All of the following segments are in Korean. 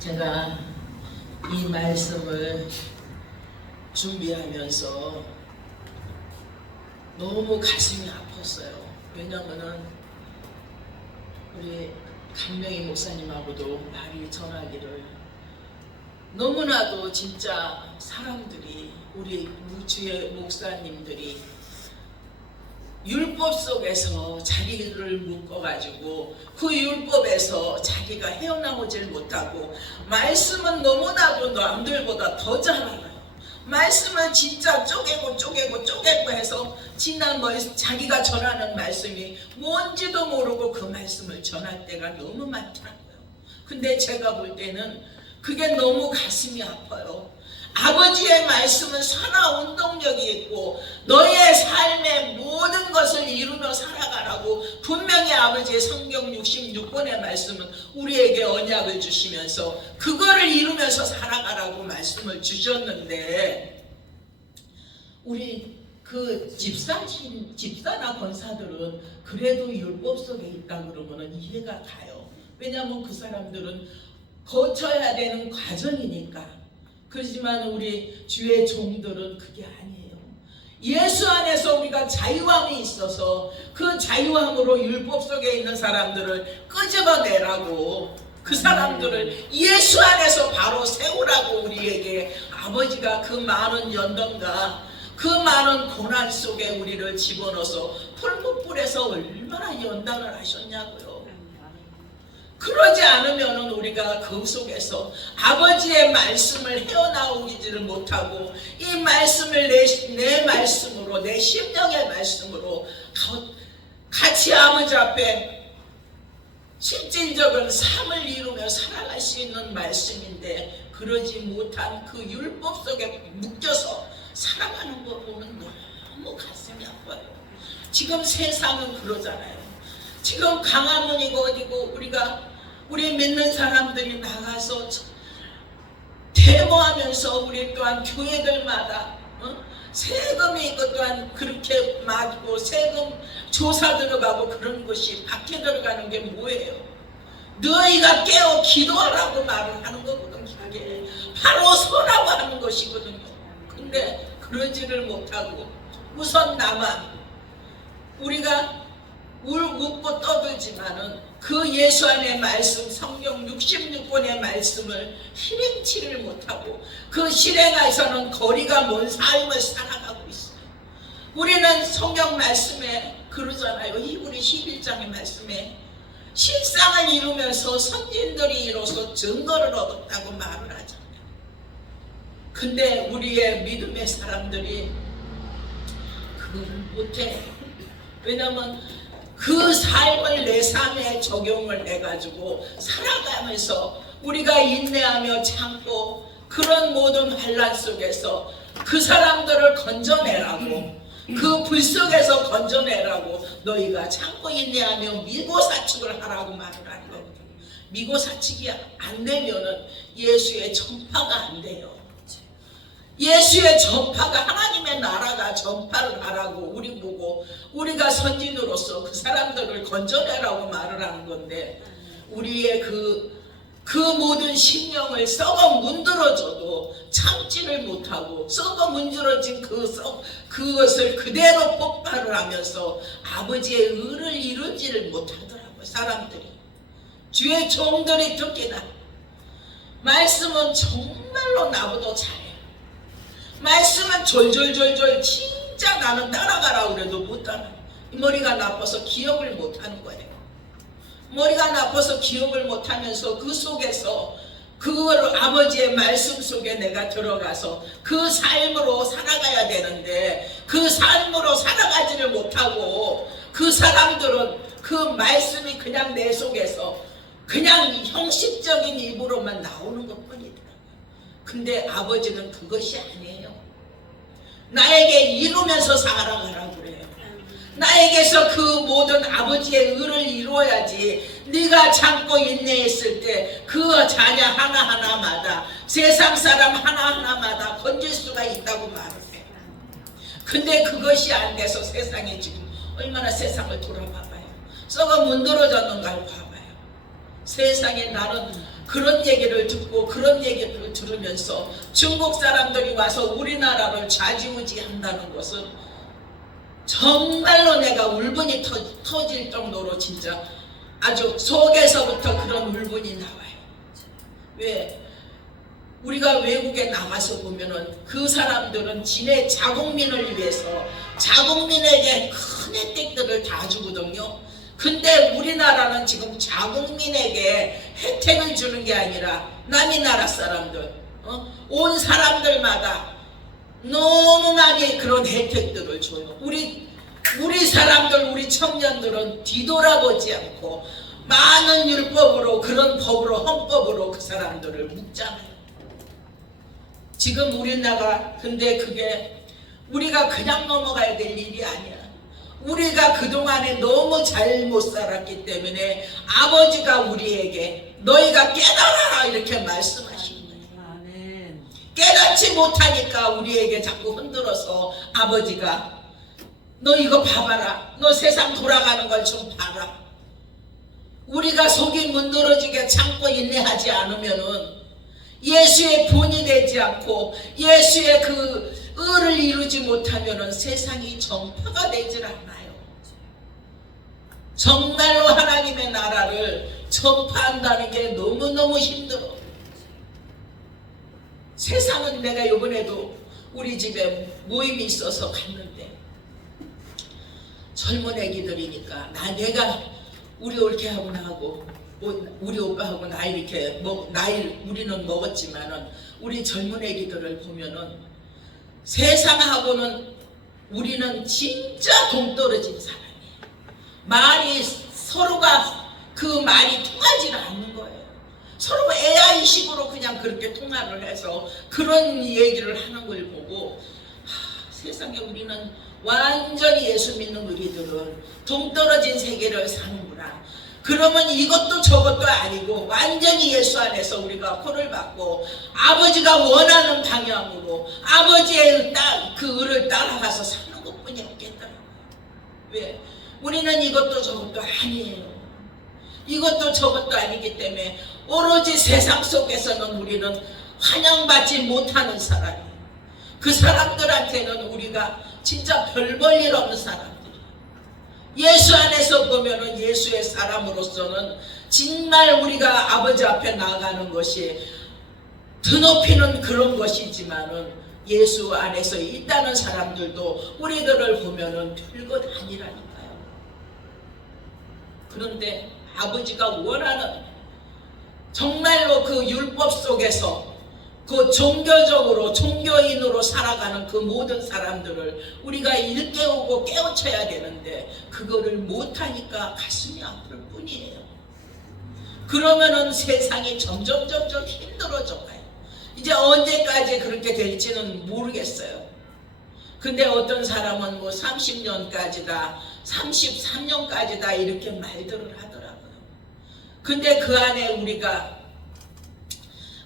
제가 이 말씀을 준비하면서 너무 가슴이 아팠어요. 왜냐면은 우리 강명희 목사님하고도 많이 전하기를 너무나도 진짜 사람들이 우리 주의 목사님들이 율법 속에서 자기를 묶어가지고 그 율법에서 자기가 헤어나오질 못하고 말씀은 너무나도 남들보다 더 잘 알아요. 말씀을 진짜 쪼개고 해서 지난 자기가 전하는 말씀이 뭔지도 모르고 그 말씀을 전할 때가 너무 많더라고요. 근데 제가 볼 때는 그게 너무 가슴이 아파요. 아버지의 말씀은 살아 운동력이 있고 너의 삶의 모든 것을 이루며 살아가라고 분명히 아버지의 성경 66권의 말씀은 우리에게 언약을 주시면서 그거를 이루면서 살아가라고 말씀을 주셨는데 우리 그 집사나 권사들은 그래도 율법 속에 있다 그러면 이해가 가요. 왜냐하면 그 사람들은 거쳐야 되는 과정이니까. 그렇지만 우리 주의 종들은 그게 아니에요. 예수 안에서 우리가 자유함이 있어서 그 자유함으로 율법 속에 있는 사람들을 끄집어내라고 그 사람들을 예수 안에서 바로 세우라고 우리에게 아버지가 그 많은 연단과 그 많은 고난 속에 우리를 집어넣어서 풀무불에서 얼마나 연단을 하셨냐고요. 그러지 않으면 우리가 그 속에서 아버지의 말씀을 헤어나오지를 못하고 이 말씀을 내 말씀으로 내 심령의 말씀으로 같이 아버지 앞에 실질적인 삶을 이루며 살아갈 수 있는 말씀인데 그러지 못한 그 율법 속에 묶여서 살아가는 거 보면 너무 가슴이 아파요. 지금 세상은 그러잖아요. 지금 강화문이고 어디고 우리 믿는 사람들이 나가서 데모하면서 우리 또한 교회들마다 세금이 있고 또한 그렇게 맞고 세금 조사 들어가고 그런 것이 밖에 들어가는 게 뭐예요? 너희가 깨어 기도하라고 말을 하는 거거든요. 그게 바로 서라고 하는 것이거든요. 근데 그러지를 못하고 우선 나만 우리가 울고 떠들지만은 그 예수 안의 말씀 성경 66권의 말씀을 실행치를 못하고 그 실행에서는 거리가 먼 삶을 살아가고 있어요. 우리는 성경 말씀에 그러잖아요. 히브리 11장의 말씀에 실상을 이루면서 선진들이 이뤄서 증거를 얻었다고 말을 하잖아요. 근데 우리의 믿음의 사람들이 그걸 못해. 왜냐하면 그 삶을 내 삶에 적용을 해가지고 살아가면서 우리가 인내하며 참고 그런 모든 환난 속에서 그 사람들을 건져내라고 그 불 속에서 건져내라고 너희가 참고 인내하며 미고사축을 하라고 말을 하는 거거든요. 미고사축이 안 되면은 예수의 전파가 안 돼요. 예수의 전파가 하나님의 나라가 전파를 하라고 우리 보고 우리가 선진으로서 그 사람들을 건져내라고 말을 하는 건데 우리의 그 모든 심령을 썩어 문드러져도 참지를 못하고 썩어 문드러진 그것을 그대로 폭발을 하면서 아버지의 의를 이루지를 못하더라고요. 사람들이 주의 종들이 특히나 말씀은 정말로 나보다 잘해. 말씀은 졸졸졸졸 진짜 나는 따라가라고 그래도 못 따라. 머리가 나빠서 기억을 못하는 거예요. 머리가 나빠서 기억을 못하면서 그 속에서 그걸 아버지의 말씀 속에 내가 들어가서 그 삶으로 살아가야 되는데 그 삶으로 살아가지를 못하고 그 사람들은 그 말씀이 그냥 내 속에서 그냥 형식적인 입으로만 나오는 것뿐이더라고요. 근데 아버지는 그것이 아니에요. 나에게 이루면서 살아가라고 그래요. 나에게서 그 모든 아버지의 의를 이루어야지 네가 참고 인내했을 때 그 자녀 하나하나마다 세상 사람 하나하나마다 건질 수가 있다고 말을 해요. 근데 그것이 안 돼서 세상에 지금 얼마나 세상을 돌아봐봐요. 썩어 문드러졌는가를 봐봐요. 세상에 나는 그런 얘기를 듣고 듣고 그런 얘기를 들으면서 중국 사람들이 와서 우리나라를 좌지우지한다는 것은 정말로 내가 울분이 터질 정도로 진짜 아주 속에서부터 그런 울분이 나와요. 왜? 우리가 외국에 나가서 보면은 그 사람들은 지네 자국민을 위해서 자국민에게 큰 혜택들을 다 주거든요. 근데 우리나라는 지금 자국민에게 혜택을 주는 게 아니라 남의 나라 사람들, 온 사람들마다 너무 많이 그런 혜택들을 줘요. 우리 사람들, 우리 청년들은 뒤돌아보지 않고 많은 율법으로, 그런 법으로, 헌법으로 그 사람들을 묶잖아요. 지금 우리나라, 근데 그게 우리가 그냥 넘어가야 될 일이 아니야. 우리가 그동안에 너무 잘못 살았기 때문에 아버지가 우리에게 너희가 깨달아라 이렇게 말씀하시는 거예요. 깨닫지 못하니까 우리에게 자꾸 흔들어서 아버지가 너 이거 봐봐라, 너 세상 돌아가는 걸 좀 봐라. 우리가 속이 문드러지게 참고 인내하지 않으면은 예수의 본이 되지 않고 예수의 그 의를 이루지 못하면은 세상이 정파가 되질 않아요. 정말로 하나님의 나라를 전파한다는 게 너무너무 힘들어. 세상은, 내가 이번에도 우리 집에 모임이 있어서 갔는데 젊은 애기들이니까 내가 우리 올케하고 나하고 우리 오빠하고 나 이렇게 나이 우리는 먹었지만은 우리 젊은 애기들을 보면은 세상하고는 우리는 진짜 동떨어진 사람이에요. 말이 서로가 그 말이 통하지가 않는 거예요. 서로 AI식으로 그냥 그렇게 통화를 해서 그런 얘기를 하는 걸 보고 세상에 우리는 완전히 예수 믿는 우리들은 동떨어진 세계를 사는구나. 그러면 이것도 저것도 아니고 완전히 예수 안에서 우리가 코를 받고 아버지가 원하는 방향으로 아버지의 그 의를 따라가서 사는 것뿐이 없겠더라고요. 왜? 우리는 이것도 저것도 아니에요. 이것도 저것도 아니기 때문에 오로지 세상 속에서는 우리는 환영받지 못하는 사람이에요. 그 사람들한테는 우리가 진짜 별 볼 일 없는 사람들이에요. 예수 안에서 보면은 예수의 사람으로서는 정말 우리가 아버지 앞에 나아가는 것이 드높이는 그런 것이지만은 예수 안에서 있다는 사람들도 우리들을 보면은 별것 아니라니까요. 그런데 아버지가 원하는 정말로 그 율법 속에서 그 종교적으로 종교인으로 살아가는 그 모든 사람들을 우리가 일깨우고 깨우쳐야 되는데 그거를 못하니까 가슴이 아플 뿐이에요. 그러면은 세상이 점점 힘들어져 가요. 이제 언제까지 그렇게 될지는 모르겠어요. 근데 어떤 사람은 뭐 30년까지다 33년까지다 이렇게 말들을 하더라고요. 근데 그 안에 우리가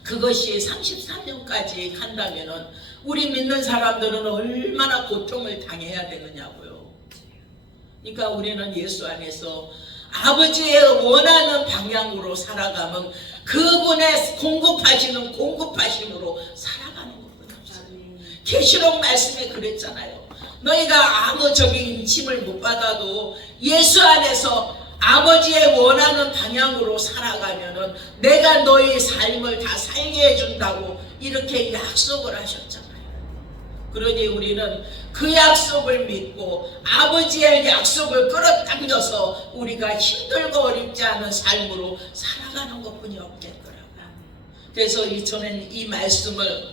그것이 33년까지 한다면은 우리 믿는 사람들은 얼마나 고통을 당해야 되느냐고요. 그러니까 우리는 예수 안에서 아버지의 원하는 방향으로 살아가면 그분의 공급하시는 공급하심으로 살아가는 거거든요. 계시록 말씀에 그랬잖아요. 너희가 아무 인침을 못 받아도 예수 안에서 아버지의 원하는 방향으로 살아가면은 내가 너희 삶을 다 살게 해준다고 이렇게 약속을 하셨잖아요. 그러니 우리는 그 약속을 믿고 아버지의 약속을 끌어당겨서 우리가 힘들고 어렵지 않은 삶으로 살아가는 것뿐이 없겠더라고요. 그래서 저는 이 말씀을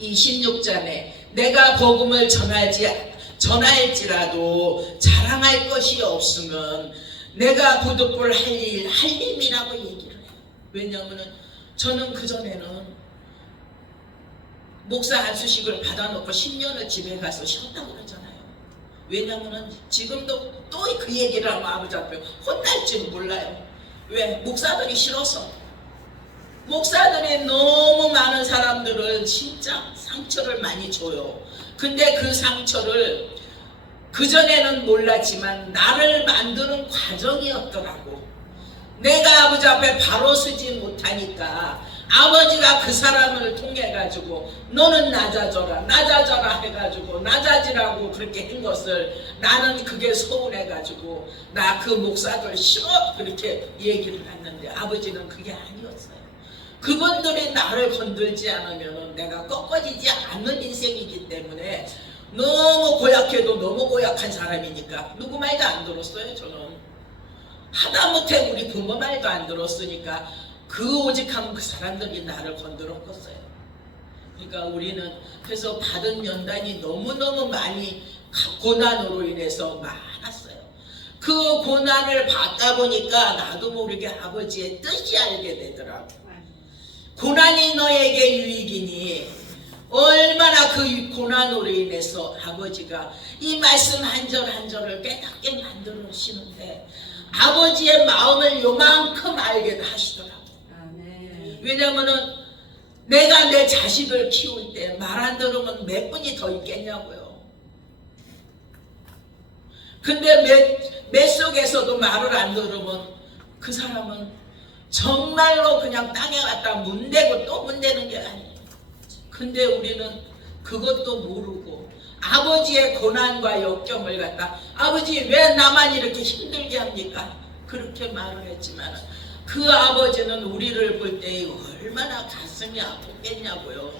이 16장에 내가 복음을 전할지라도 자랑할 것이 없으면 내가 부득불 할 일이라고 얘기를 해요. 왜냐하면 저는 그전에는 목사 안수식을 받아놓고 10년을 집에 가서 쉬었다고 그러잖아요. 왜냐하면 지금도 또 그 얘기를 하면 아버지 앞에 혼날지는 몰라요. 왜? 목사들이 싫어서. 목사들이 너무 많은 사람들을 진짜 상처를 많이 줘요. 근데 그 상처를 그전에는 몰랐지만 나를 만드는 과정이었더라고. 내가 아버지 앞에 바로 서지 못하니까 아버지가 그 사람을 통해 가지고 너는 낮아져라 낮아져라 해가지고 낮아지라고 그렇게 한 것을 나는 그게 서운해 가지고 나 그 목사들 싫어 그렇게 얘기를 했는데 아버지는 그게 아니었어요. 그분들이 나를 건들지 않으면 내가 꺾어지지 않는 인생이기 때문에 너무 고약해도 너무 고약한 사람이니까 누구 말도 안 들었어요. 저는 하다못해 우리 부모 말도 안 들었으니까 그 오직한 그 사람들이 나를 건드렸겠어요. 그러니까 우리는 그래서 받은 연단이 너무너무 많이 고난으로 인해서 많았어요. 그 고난을 받다 보니까 나도 모르게 아버지의 뜻이 알게 되더라고. 고난이 너에게 유익이니 얼마나 그 고난으로 인해서 아버지가 이 말씀 한 절 한 절을 깨닫게 만들어주시는데 아버지의 마음을 요만큼 알게 하시더라고. 왜냐면은 내가 내 자식을 키울 때 말 안 들으면 몇 분이 더 있겠냐고요. 근데 매 속에서도 말을 안 들으면 그 사람은 정말로 그냥 땅에 갖다 문대고 또 문대는 게 아니에요. 근데 우리는 그것도 모르고 아버지의 고난과 역경을 갖다 아버지 왜 나만 이렇게 힘들게 합니까? 그렇게 말을 했지만 그 아버지는 우리를 볼 때 얼마나 가슴이 아프겠냐고요.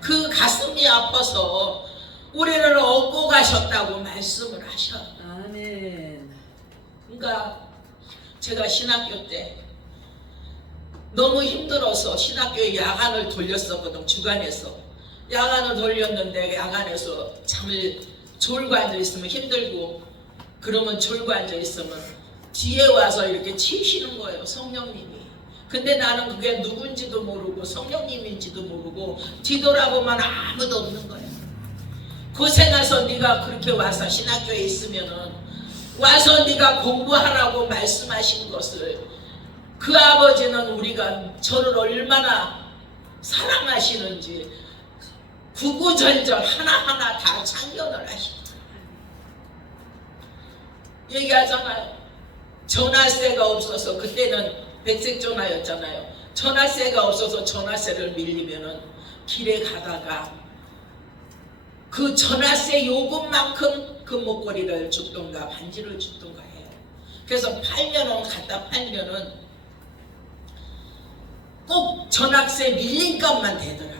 그 가슴이 아파서 우리를 얻고 가셨다고 말씀을 하셔. 아멘. 그러니까 제가 신학교 때 너무 힘들어서 신학교에 야간을 돌렸었거든. 주간에서 야간을 돌렸는데 야간에서 잠을 졸고 앉아있으면 힘들고 그러면 졸고 앉아있으면 뒤에 와서 이렇게 치시는 거예요. 성령님이. 근데 나는 그게 누군지도 모르고 성령님인지도 모르고 뒤돌아보면 아무도 없는 거예요. 고생해서 네가 그렇게 와서 신학교에 있으면은 와서 네가 공부하라고 말씀하신 것을 그 아버지는 우리가 저를 얼마나 사랑하시는지 구구절절 하나하나 다 참견을 하시죠. 얘기하잖아요. 전화세가 없어서 그때는 백색 전화였잖아요. 전화세가 없어서 전화세를 밀리면은 길에 가다가 그 전화세 요금만큼 그 목걸이를 줍던가 반지를 줍던가 해요. 그래서 팔면은 갖다 팔면은 꼭 전화세 밀린 값만 되더라고요.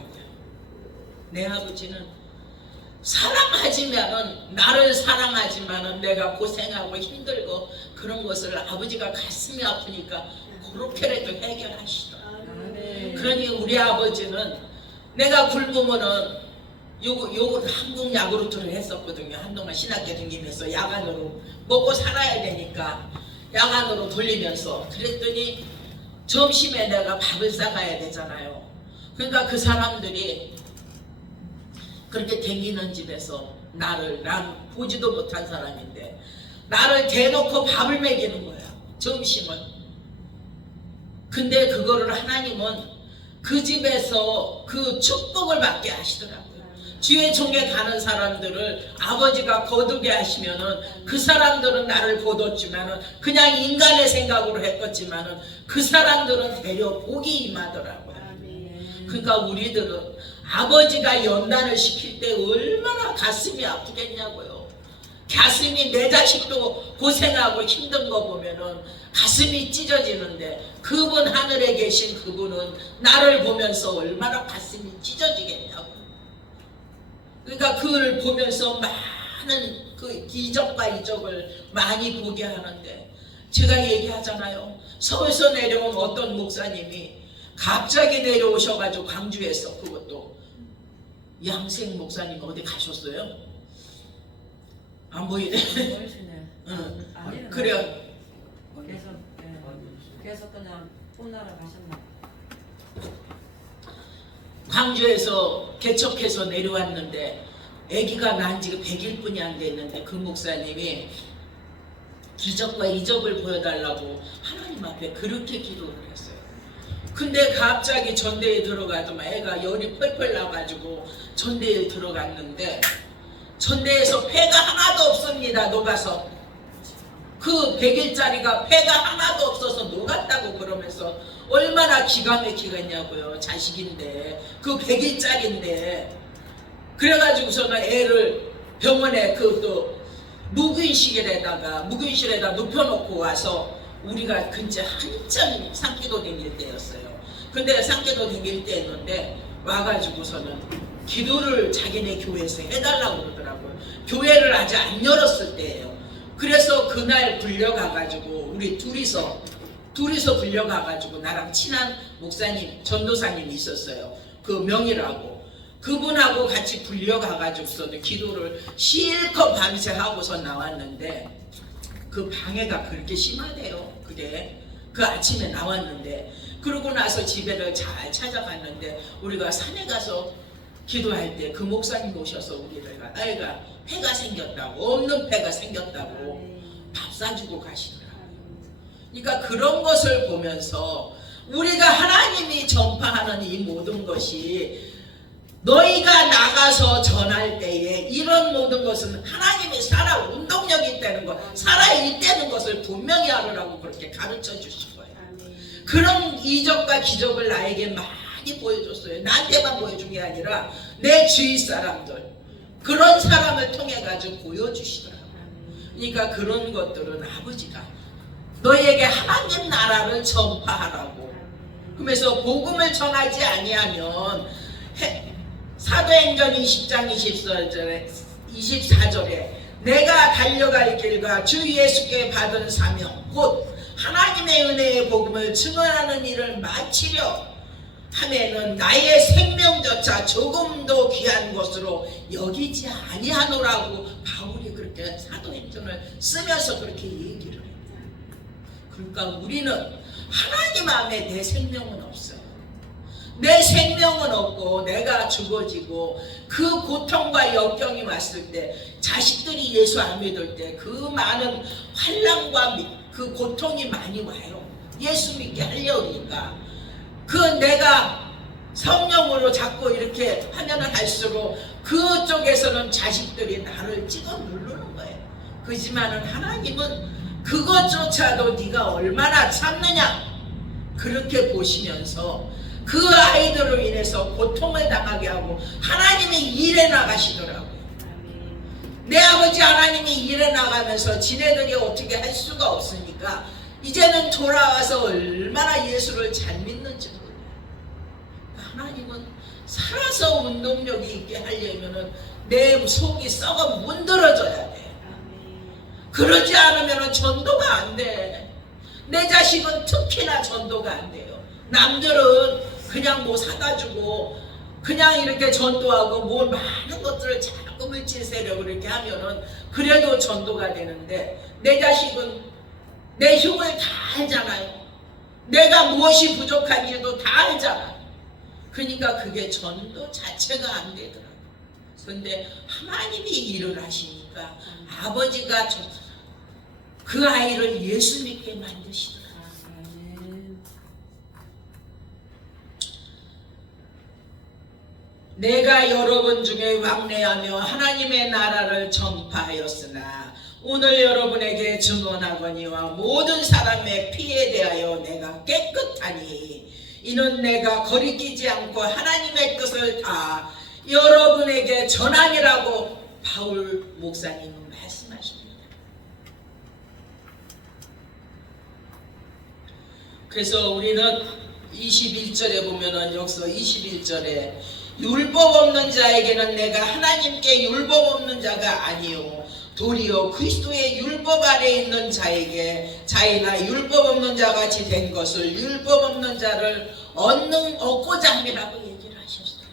내 아버지는 사랑하지만은 나를 사랑하지만은 내가 고생하고 힘들고 그런 것을 아버지가 가슴이 아프니까 그렇게라도 해결하시더라고요. 그러니 우리 아버지는 내가 굶으면은 요거 한국 야구르트를 했었거든요. 한동안 신학교 다니면서 야간으로 먹고 살아야 되니까 야간으로 돌리면서 그랬더니 점심에 내가 밥을 싸가야 되잖아요. 그러니까 그 사람들이 그렇게 댕기는 집에서 난 보지도 못한 사람인데 나를 대놓고 밥을 먹이는 거야. 점심은. 근데 그거를 하나님은 그 집에서 그 축복을 받게 하시더라고요. 주의 종에 가는 사람들을 아버지가 거두게 하시면은 그 사람들은 나를 거뒀지만은 그냥 인간의 생각으로 했겠지만은 그 사람들은 되려 복이 임하더라고요. 그러니까 우리들은 아버지가 연단을 시킬 때 얼마나 가슴이 아프겠냐고요. 가슴이 내 자식도 고생하고 힘든 거 보면은 가슴이 찢어지는데 그분 하늘에 계신 그분은 나를 보면서 얼마나 가슴이 찢어지겠냐고. 그러니까 그걸 보면서 많은 그 이적과 이적을 많이 보게 하는데 제가 얘기하잖아요. 서울서 내려온 어떤 목사님이 갑자기 내려오셔가지고 광주에서 그것도 양생 목사님 어디 가셨어요? 안 보이네. 응. 그래요. 계속 그냥 홈나라 가셨나? 광주에서 개척해서 내려왔는데 아기가 난 지금 100일뿐이 안 됐는데 그 목사님이 기적과 이적을 보여달라고 하나님 앞에 그렇게 기도를 했어요. 근데 갑자기 전대에 들어가더만 애가 열이 펄펄 나가지고 전대에 들어갔는데 전대에서 폐가 하나도 없습니다. 녹아서 그 100일짜리가 배가 하나도 없어서 녹았다고 그러면서 얼마나 기가 막히겠냐고요. 자식인데 그 100일짜리인데 그래가지고서는 애를 병원에 그또 묵은실에다 눕혀놓고 와서 우리가 근처 한참 산기도 댕길 때였어요. 근데 산기도 댕길 때였는데 와가지고서는 기도를 자기네 교회에서 해달라고 그러더라고요. 교회를 아직 안 열었을 때예요. 그래서 그날 불려가가지고 우리 둘이서 불려가가지고 나랑 친한 목사님 전도사님이 있었어요. 그 명이라고 그분하고 같이 불려가가지고서는 기도를 실컷 밤새 하고서 나왔는데 그 방해가 그렇게 심하대요. 그게 그 아침에 나왔는데 그러고 나서 집에를 잘 찾아갔는데 우리가 산에 가서 기도할 때 그 목사님 오셔서 우리를 아이가 폐가 생겼다고 없는 폐가 생겼다고 밥 사주고 가시더라고요. 그러니까 그런 것을 보면서 우리가 하나님이 전파하는 이 모든 것이 너희가 나가서 전할 때에 이런 모든 것은 하나님이 살아 운동력이 있다는 것, 살아 있다는 것을 분명히 알으라고 그렇게 가르쳐 주신 거예요. 그런 이적과 기적을 나에게 많이 보여줬어요. 나한테만 보여준 게 아니라 내 주위 사람들, 그런 사람을 통해 가지고 보여주시더라고요. 그러니까 그런 것들은 아버지가 너희에게 하나님 나라를 전파하라고. 그러면서 복음을 전하지 아니하면 사도행전 20장 24절에 내가 달려갈 길과 주 예수께 받은 사명 곧 하나님의 은혜의 복음을 증언하는 일을 마치려 하면은 나의 생명조차 조금도 귀한 것으로 여기지 아니하노라고 바울이 그렇게 사도행전을 쓰면서 그렇게 얘기를 해요. 그러니까 우리는 하나님 안에 내 생명은 없어요. 내 생명은 없고 내가 죽어지고 그 고통과 역경이 왔을 때 자식들이 예수 안 믿을 때 그 많은 환난과 그 고통이 많이 와요. 예수 믿게 하려니까 그 내가 성령으로 자꾸 이렇게 하면은 할수록 그쪽에서는 자식들이 나를 찍어 누르는 거예요. 그렇지만은 하나님은 그것조차도 네가 얼마나 참느냐 그렇게 보시면서 그 아이들로 인해서 고통을 당하게 하고 하나님이 일해 나가시더라고요. 내 아버지 하나님이 일해 나가면서 지네들이 어떻게 할 수가 없으니까 이제는 돌아와서 얼마나 예수를 잘 믿는지 몰라요. 하나님은 살아서 운동력이 있게 하려면은 내 속이 썩어 문드러져야 돼. 그러지 않으면 전도가 안 돼. 내 자식은 특히나 전도가 안 돼요. 남들은 그냥 뭐 사다 주고 그냥 이렇게 전도하고 뭐 많은 것들을 자꾸 물질 세력을 이렇게 하면은 그래도 전도가 되는데 내 자식은 내 흉을 다 알잖아요. 내가 무엇이 부족한지도 다 알잖아. 그러니까 그게 전도 자체가 안 되더라고요. 그런데 하나님이 일을 하시니까 아버지가 그 아이를 예수 믿게 만드시더라고요. 내가 여러분 중에 왕래하며 하나님의 나라를 전파하였으나 오늘 여러분에게 증언하거니와 모든 사람의 피에 대하여 내가 깨끗하니 이는 내가 거리끼지 않고 하나님의 뜻을 다 여러분에게 전하니라고 바울 목사님은 말씀하십니다. 그래서 우리는 21절에 보면은 여기서 21절에 율법 없는 자에게는 내가 하나님께 율법 없는 자가 아니요 도리어 그리스도의 율법 아래 있는 자에게 자기가 율법 없는 자같이 된 것을 율법 없는 자를 얻고자 함이라고 얘기를 하셨어요.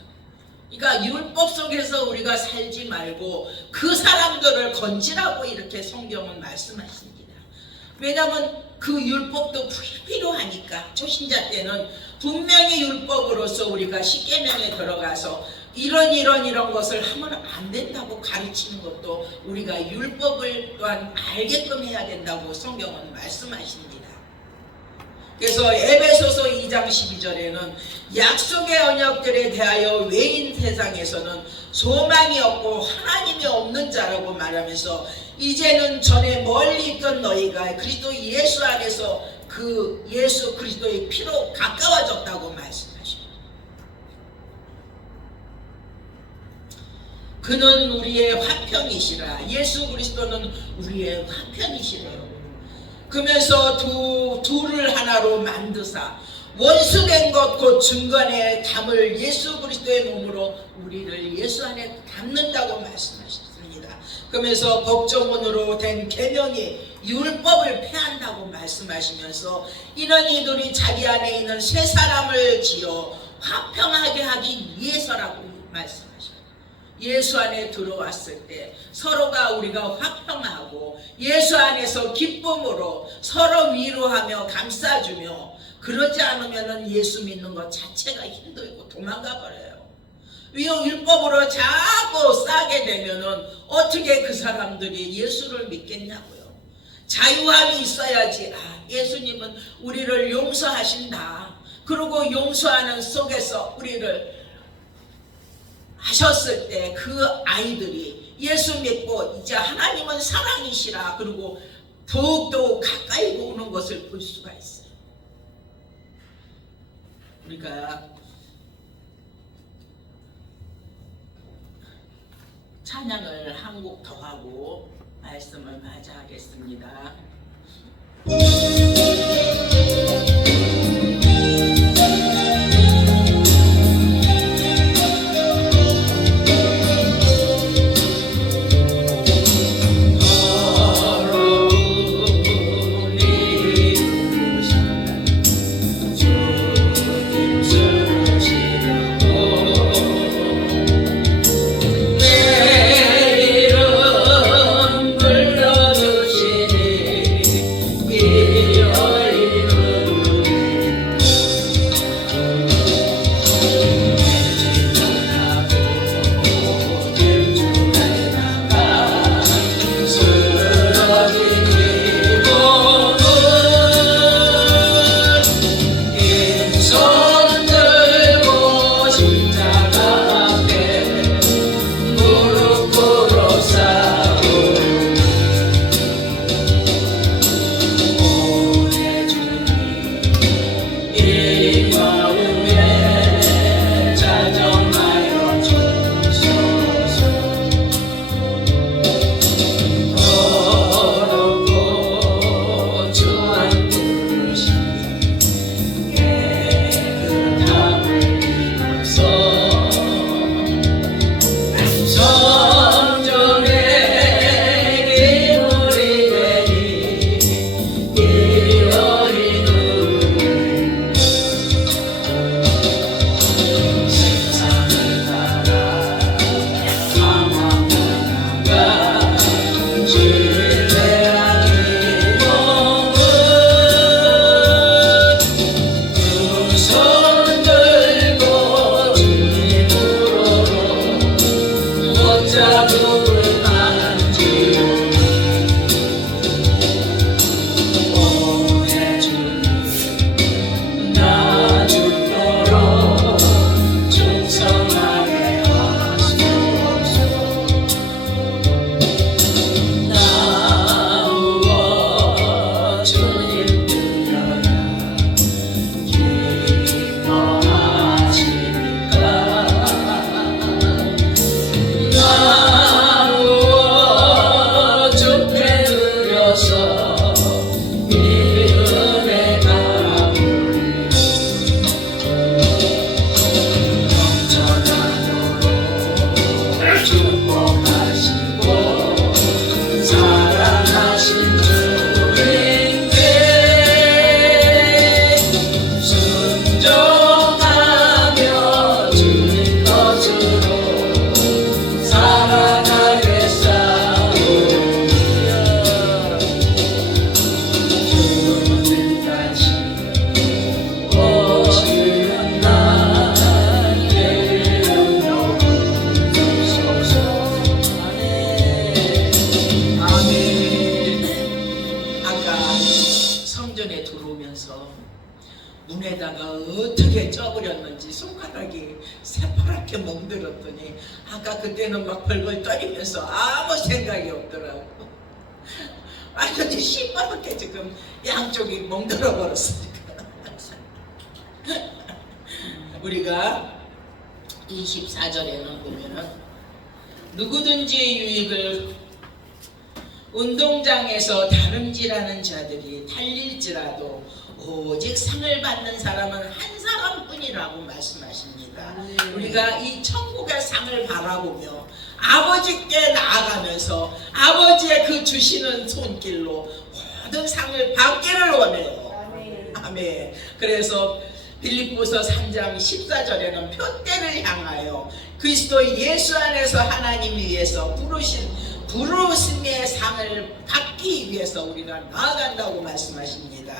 그러니까 율법 속에서 우리가 살지 말고 그 사람들을 건지라고 이렇게 성경은 말씀하십니다. 왜냐하면 그 율법도 필요하니까 초신자 때는 분명히 율법으로서 우리가 십계명에 들어가서 이런 것을 하면 안 된다고 가르치는 것도 우리가 율법을 또한 알게끔 해야 된다고 성경은 말씀하십니다. 그래서 에베소서 2장 12절에는 약속의 언약들에 대하여 외인 세상에서는 소망이 없고 하나님이 없는 자라고 말하면서 이제는 전에 멀리 있던 너희가 그리스도 예수 안에서 그 예수 그리스도의 피로 가까워졌다고 말씀하십니다. 그는 우리의 화평이시라. 예수 그리스도는 우리의 화평이시래요. 그러면서 둘을 하나로 만드사 원수된 것 곧 중간에 담을 예수 그리스도의 몸으로 우리를 예수 안에 담는다고 말씀하셨습니다. 그러면서 법조문으로 된 계명이 율법을 폐한다고 말씀하시면서 이런 이들이 자기 안에 있는 새 사람을 지어 화평하게 하기 위해서라고 말씀하십니다. 예수 안에 들어왔을 때 서로가 우리가 화평하고 예수 안에서 기쁨으로 서로 위로하며 감싸주며, 그러지 않으면 예수 믿는 것 자체가 힘들고 도망가 버려요. 율법으로 자꾸 싸게 되면은 어떻게 그 사람들이 예수를 믿겠냐고요. 자유함이 있어야지. 예수님은 우리를 용서하신다. 그리고 용서하는 속에서 우리를 하셨을 때 그 아이들이 예수 믿고 이제 하나님은 사랑이시라, 그리고 더욱더 가까이 오는 것을 볼 수가 있어요. 우리가 찬양을 한 곡 더 하고 말씀을 맞이하겠습니다. 문에다가 어떻게 쪄버렸는지 손가락이 새파랗게 멍들었더니 아까 그때는 막 벌벌 떨리면서 아무 생각이 없더라고. 완전히 시뻘겋게 지금 양쪽이 멍들어 버렸으니까. 우리가 24절에는 보면은 누구든지 유익을 운동장에서 다름질하는 자들이 달릴지라도 오직 상을 받는 사람은 한 사람뿐이라고 말씀하십니다. 우리가 이 천국의 상을 바라보며 아버지께 나아가면서 아버지의 그 주시는 손길로 모든 상을 받기를 원해요. 아멘. 그래서 빌립보서 3장 14절에는 표대를 향하여 그리스도 예수 안에서 하나님 위해서 부르심의 상을 받기 위해서 우리가 나아간다고 말씀하십니다.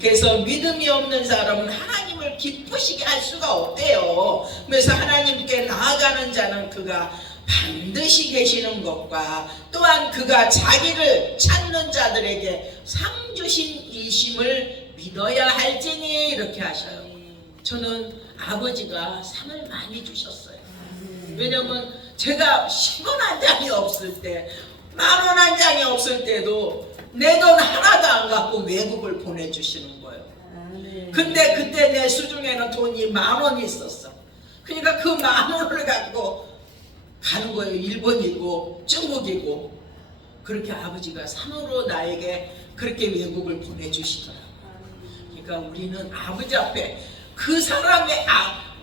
그래서 믿음이 없는 사람은 하나님을 기쁘시게 할 수가 없대요. 그래서 하나님께 나아가는 자는 그가 반드시 계시는 것과 또한 그가 자기를 찾는 자들에게 상 주신 이심을 믿어야 할지니 이렇게 하셔요. 저는 아버지가 상을 많이 주셨어요. 왜냐면 제가 10원 한 장이 없을 때, 10,000원 한 장이 없을 때도 내 돈 하나도 안 갖고 외국을 보내주시는 거예요. 근데 그때 내 수중에는 돈이 10,000원이 있었어. 그러니까 그 10,000원을 갖고 가는 거예요. 일본이고 중국이고. 그렇게 아버지가 상으로 나에게 그렇게 외국을 보내주시더라고요. 그러니까 우리는 아버지 앞에 그 사람의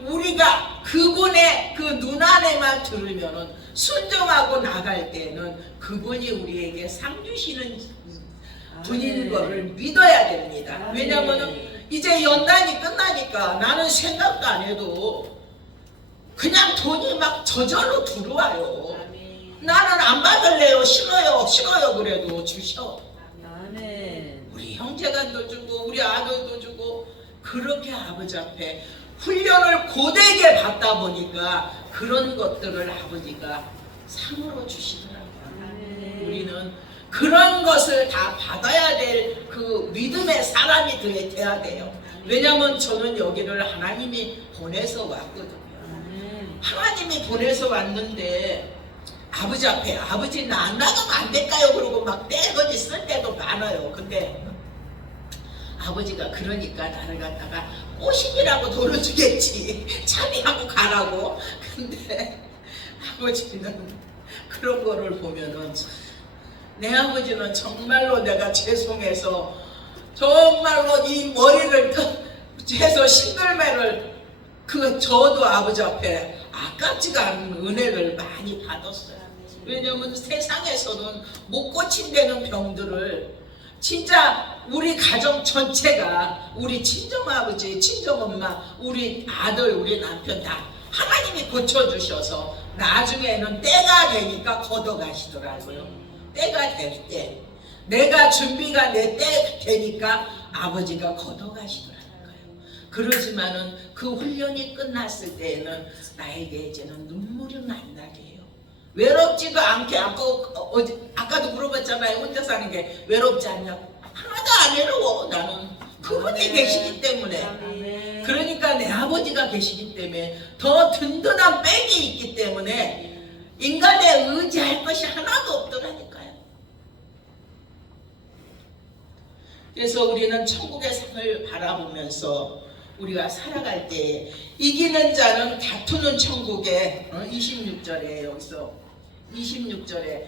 우리가 그분의 그 눈안에만 들으면은 순종하고 나갈 때는 그분이 우리에게 상 주시는 분인 것을 믿어야 됩니다. 왜냐하면 이제 연단이 끝나니까 나는 생각도 안 해도 그냥 돈이 막 저절로 들어와요. 나는 안 받을래요. 싫어요 그래도 주셔. 우리 형제간도 주고 우리 아들도 주고 그렇게 아버지 앞에 훈련을 고되게 받다 보니까 그런 것들을 아버지가 상으로 주시더라고요. 우리는 그런 것을 다 받아야 될 그 믿음의 사람이 돼야 돼요. 왜냐하면 저는 여기를 하나님이 보내서 왔거든요. 하나님이 보내서 왔는데 아버지 앞에 아버지 나 안 나가면 안 될까요? 그러고 막 떼거지 쓸 때도 많아요. 근데 아버지가 그러니까 나를 갖다가 꼬신이라고 돌려주겠지. 참여하고 가라고. 근데 아버지는 그런 거를 보면은 내 아버지는 정말로 내가 죄송해서 정말로 이 머리를 해서 싱글매를 저도 아버지 앞에 아깝지가 않은 은혜를 많이 받았어요. 왜냐면 세상에서는 못 고친다는 병들을 진짜 우리 가정 전체가 우리 친정아버지, 친정엄마, 우리 아들, 우리 남편 다 하나님이 고쳐주셔서 나중에는 때가 되니까 걷어가시더라고요. 때가 될 때 내가 준비가 내 때 되니까 아버지가 걷어가시더라고요. 그러지만은 그 훈련이 끝났을 때에는 나에게 이제는 눈물이 만나게 해요. 외롭지도 않게 아까도 물어봤잖아요. 혼자 사는 게 외롭지 않냐고. 하나도 안 외로워. 나는 그분이 계시기 때문에. 그러니까 내 아버지가 계시기 때문에 더 든든한 백이 있기 때문에 인간에 의지할 것이 하나도 없더라니까요. 그래서 우리는 천국의 상을 바라보면서 우리가 살아갈 때 이기는 자는 다투는 천국에 26절에 여기서 26절에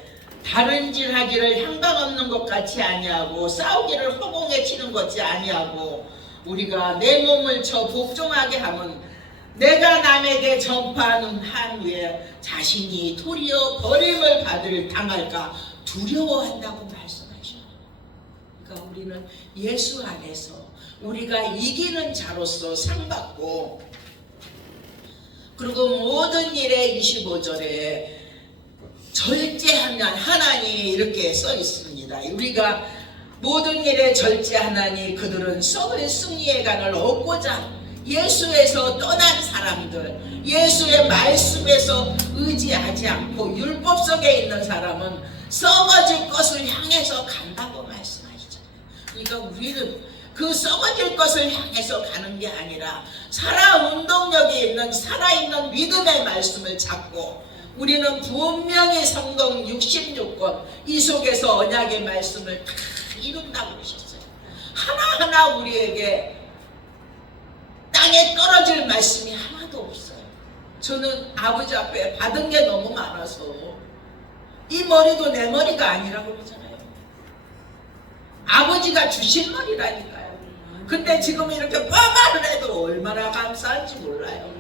다른질하기를 향방 없는 것 같이 아니하고 싸우기를 허공에 치는 것이 아니하고 우리가 내 몸을 저 복종하게 하면 내가 남에게 전파하는 한 후에 자신이 도리어 버림을 당할까 두려워한다고 말씀하셔요. 그러니까 우리는 예수 안에서 우리가 이기는 자로서 상받고 그리고 모든 일에 25절에 절제하는 하나님이 이렇게 써 있습니다. 우리가 모든 일에 절제하나니 그들은 썩은 승리의 간을 얻고자 예수에서 떠난 사람들, 예수의 말씀에서 의지하지 않고 율법 속에 있는 사람은 썩어질 것을 향해서 간다고 말씀하시잖아요. 그러니까 우리는 그 썩어질 것을 향해서 가는 게 아니라 살아 운동력이 있는 살아있는 믿음의 말씀을 잡고 우리는 분명히 성경 66권 이 속에서 언약의 말씀을 다 이룬다고 그러셨어요. 하나하나 우리에게 땅에 떨어질 말씀이 하나도 없어요. 저는 아버지 앞에 받은 게 너무 많아서 이 머리도 내 머리가 아니라고 그러잖아요. 아버지가 주신 머리라니까요. 근데 지금 이렇게 뻔말을 해도 얼마나 감사한지 몰라요.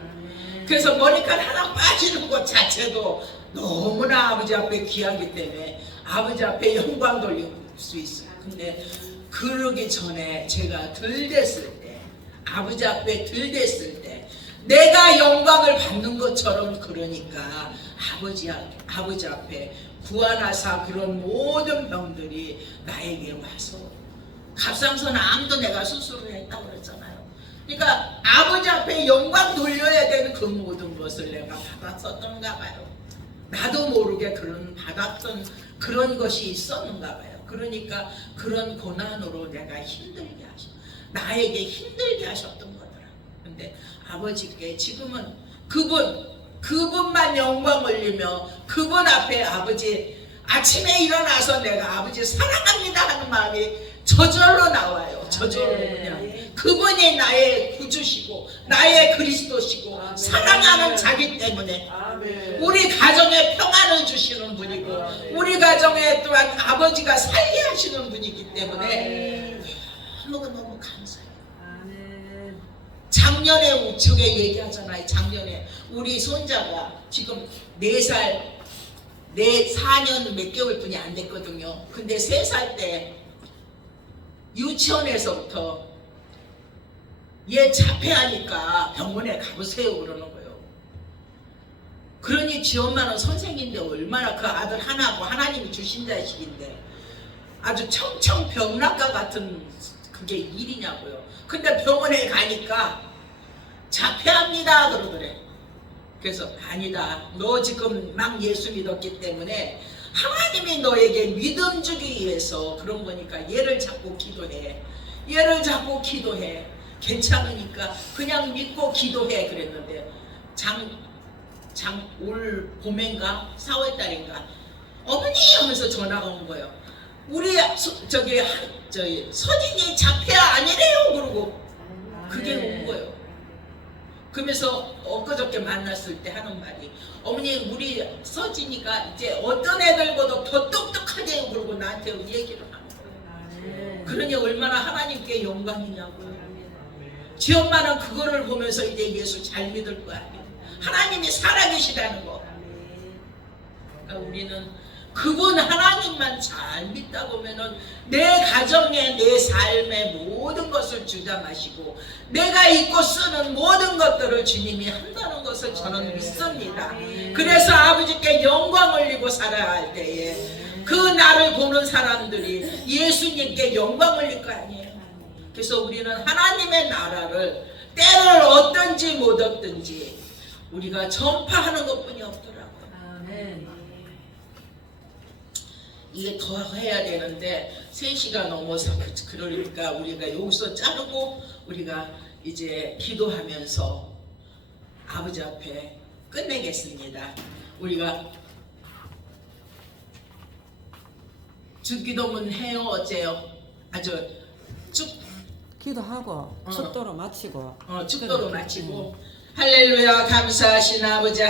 그래서 머리카락 하나 빠지는 것 자체도 너무나 아버지 앞에 귀하기 때문에 아버지 앞에 영광 돌릴 수 있어요. 근데 그러기 전에 제가 덜 됐을 때, 아버지 앞에 덜 됐을 때 내가 영광을 받는 것처럼, 그러니까 아버지 앞에 구하나사 그런 모든 병들이 나에게 와서, 갑상선암도 내가 수술을 했다고 그랬잖아요. 그러니까 아버지 앞에 영광 돌려야 되는 그 모든 것을 내가 받았었던가 봐요. 나도 모르게 받았던 그런 것이 있었는가 봐요. 그러니까 그런 고난으로 내가 힘들게 나에게 힘들게 하셨던 거더라. 근데 아버지께 지금은 그분만 영광 올리며 그분 앞에 아버지 아침에 일어나서 내가 아버지 사랑합니다 하는 마음이 저절로 나와요. 저절로 그냥. 그분이 나의 구주시고 나의 그리스도시고 사랑하는 자기 때문에 우리 가정에 평안을 주시는 분이고 우리 가정에 또한 아버지가 살게 하시는 분이기 때문에 너무 감사해요. 작년에 저게 얘기하잖아요. 작년에 우리 손자가 지금 4살 4년 몇 개월뿐이 안 됐거든요. 근데 3살 때 유치원에서부터 얘 자폐하니까 병원에 가보세요 그러는 거예요. 그러니 지 엄마는 선생인데 얼마나 그 아들 하나고 하나님이 주신 자식인데 아주 청청병락과 같은 그게 일이냐고요. 근데 병원에 가니까 자폐합니다 그러더래. 그래서 아니다, 너 지금 막 예수 믿었기 때문에 하나님이 너에게 믿음 주기 위해서 그런 거니까 얘를 잡고 기도해. 괜찮으니까 그냥 믿고 기도해 그랬는데 올 봄인가 4월달인가 어머니 하면서 전화가 온 거예요. 우리 서진이 자폐야 아니래요 그러고 그게 온 거예요. 그러면서 엊그저께 만났을 때 하는 말이, 어머니 우리 서진이가 이제 어떤 애들보다 더 똑똑하대요 그러고 나한테 얘기를 하는 거예요. 그러니 얼마나 하나님께 영광이냐고요. 지 엄마는 그거를 보면서 이제 예수 잘 믿을 거 아니에요. 하나님이 살아계시다는 거. 그러니까 우리는 그분 하나님만 잘 믿다 보면은 내 가정에 내 삶의 모든 것을 주장하시고 내가 입고 쓰는 모든 것들을 주님이 한다는 것을 저는 믿습니다. 그래서 아버지께 영광 올리고 살아야 할 때에 그 나를 보는 사람들이 예수님께 영광 올릴 거 아니에요. 그래서 우리는 하나님의 나라를 때를 얻든지 못 얻든지 우리가 전파하는 것뿐이 없더라고요. 이게 더 해야 되는데 3시가 넘어서 그러니까 우리가 여기서 자르고 우리가 이제 기도하면서 아버지 앞에 끝내겠습니다. 우리가 주기도문 해요 어째요? 아주 쭉 기도하고 축도로 마치고 축도로 마치고 할렐루야 감사하신 아버지